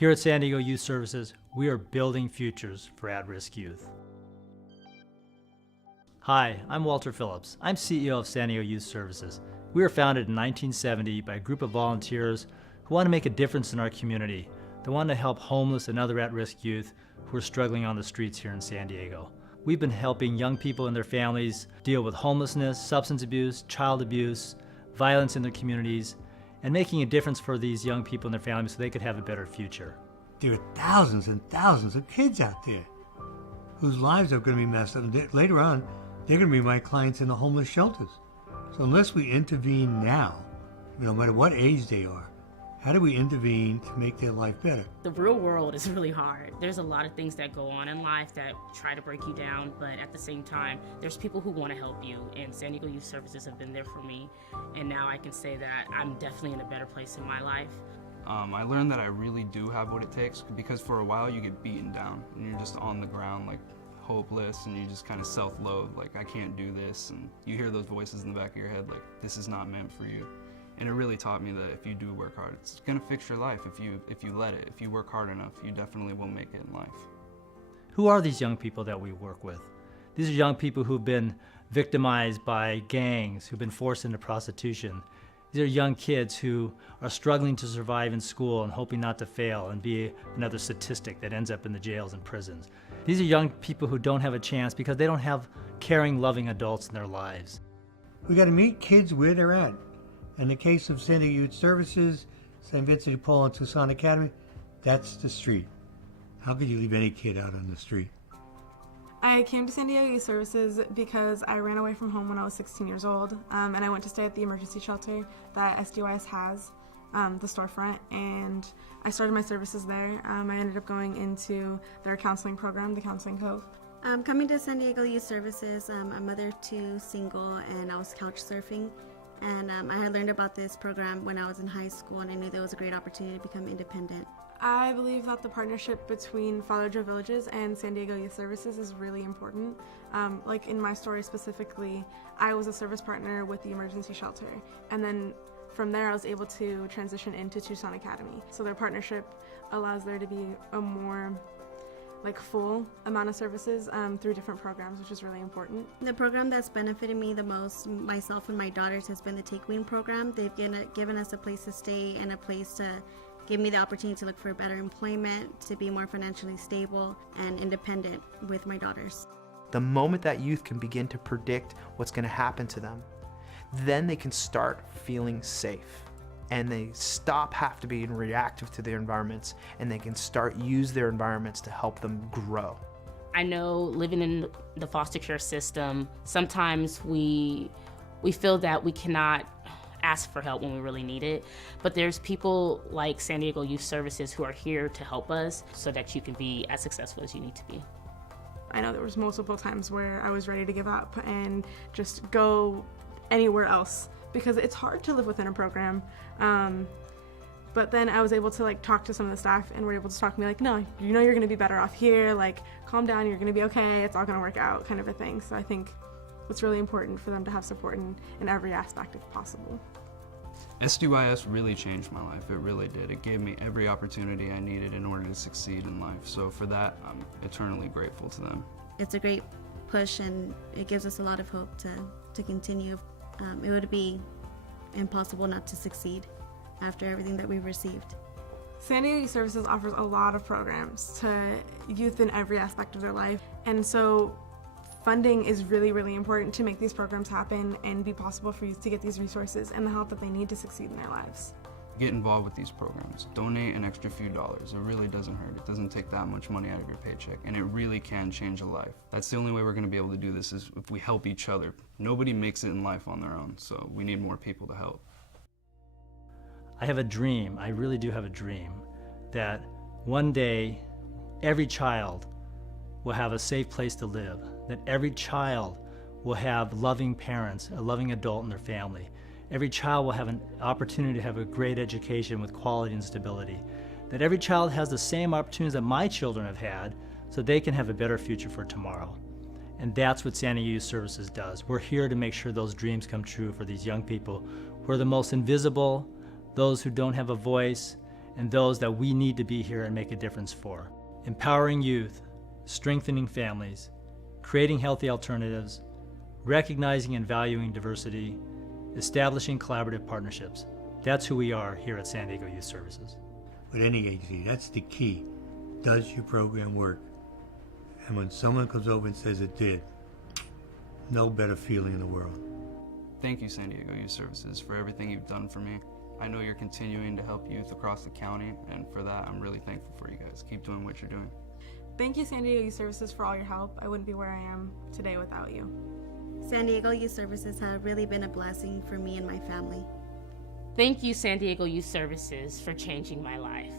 Here at San Diego Youth Services, we are building futures for at-risk youth. Hi, I'm Walter Phillips. I'm CEO of San Diego Youth Services. We were founded in 1970 by a group of volunteers who want to make a difference in our community. They want to help homeless and other at-risk youth who are struggling on the streets here in San Diego. We've been helping young people and their families deal with homelessness, substance abuse, child abuse, violence in their communities, and making a difference for these young people and their families so they could have a better future. There are thousands and thousands of kids out there whose lives are going to be messed up. And later on, they're going to be my clients in the homeless shelters. So unless we intervene now, no matter what age they are, how do we intervene to make their life better? The real world is really hard. There's a lot of things that go on in life that try to break you down, but at the same time, there's people who want to help you, and San Diego Youth Services have been there for me, and now I can say that I'm definitely in a better place in my life. I learned that I really do have what it takes, because for a while you get beaten down, and you're just on the ground like hopeless, and you just kind of self-loathe, like I can't do this, and you hear those voices in the back of your head like this is not meant for you. And it really taught me that if you do work hard, it's gonna fix your life if you let it. If you work hard enough, you definitely will make it in life. Who are these young people that we work with? These are young people who've been victimized by gangs, who've been forced into prostitution. These are young kids who are struggling to survive in school and hoping not to fail and be another statistic that ends up in the jails and prisons. These are young people who don't have a chance because they don't have caring, loving adults in their lives. We got to meet kids where they're at. In the case of San Diego Youth Services, St. Vincent de Paul and Tucson Academy, that's the street. How could you leave any kid out on the street? I came to San Diego Youth Services because I ran away from home when I was 16 years old, and I went to stay at the emergency shelter that SDYS has, the storefront, and I started my services there. I ended up going into their counseling program, the Counseling Cove. Coming to San Diego Youth Services, I'm a mother of two, single, and I was couch surfing. And I had learned about this program when I was in high school, and I knew there was a great opportunity to become independent. I believe that the partnership between Father Joe Villages and San Diego Youth Services is really important. Like in my story specifically, I was a service partner with the emergency shelter, and then from there I was able to transition into Tucson Academy. So their partnership allows there to be a more full amount of services through different programs, which is really important. The program that's benefited me the most, myself and my daughters, has been the Take Wing program. They've given us a place to stay and a place to give me the opportunity to look for better employment, to be more financially stable and independent with my daughters. The moment that youth can begin to predict what's going to happen to them, then they can start feeling safe. And they have to be reactive to their environments, and they can use their environments to help them grow. I know living in the foster care system, sometimes we feel that we cannot ask for help when we really need it, but there's people like San Diego Youth Services who are here to help us so that you can be as successful as you need to be. I know there was multiple times where I was ready to give up and just go anywhere else, because it's hard to live within a program. But then I was able to talk to some of the staff, and were able to talk to me no, you know you're gonna be better off here, calm down, you're gonna be okay, it's all gonna work out, kind of a thing. So I think it's really important for them to have support in every aspect if possible. SDYS really changed my life, it really did. It gave me every opportunity I needed in order to succeed in life. So for that, I'm eternally grateful to them. It's a great push, and it gives us a lot of hope to continue. It would be impossible not to succeed after everything that we've received. San Diego Youth Services offers a lot of programs to youth in every aspect of their life, and so funding is really, really important to make these programs happen and be possible for youth to get these resources and the help that they need to succeed in their lives. Get involved with these programs. Donate an extra few dollars. It really doesn't hurt. It doesn't take that much money out of your paycheck, and it really can change a life. That's the only way we're going to be able to do this, is if we help each other. Nobody makes it in life on their own, so we need more people to help. I have a dream, I really do have a dream, that one day every child will have a safe place to live, that every child will have loving parents, a loving adult in their family. Every child will have an opportunity to have a great education with quality and stability. That every child has the same opportunities that my children have had, so they can have a better future for tomorrow. And that's what San Diego Youth Services does. We're here to make sure those dreams come true for these young people who are the most invisible, those who don't have a voice, and those that we need to be here and make a difference for. Empowering youth, strengthening families, creating healthy alternatives, recognizing and valuing diversity, establishing collaborative partnerships. That's who we are here at San Diego Youth Services. With any agency, that's the key. Does your program work? And when someone comes over and says it did, no better feeling in the world. Thank you, San Diego Youth Services, for everything you've done for me. I know you're continuing to help youth across the county, and for that, I'm really thankful for you guys. Keep doing what you're doing. Thank you, San Diego Youth Services, for all your help. I wouldn't be where I am today without you. San Diego Youth Services have really been a blessing for me and my family. Thank you, San Diego Youth Services, for changing my life.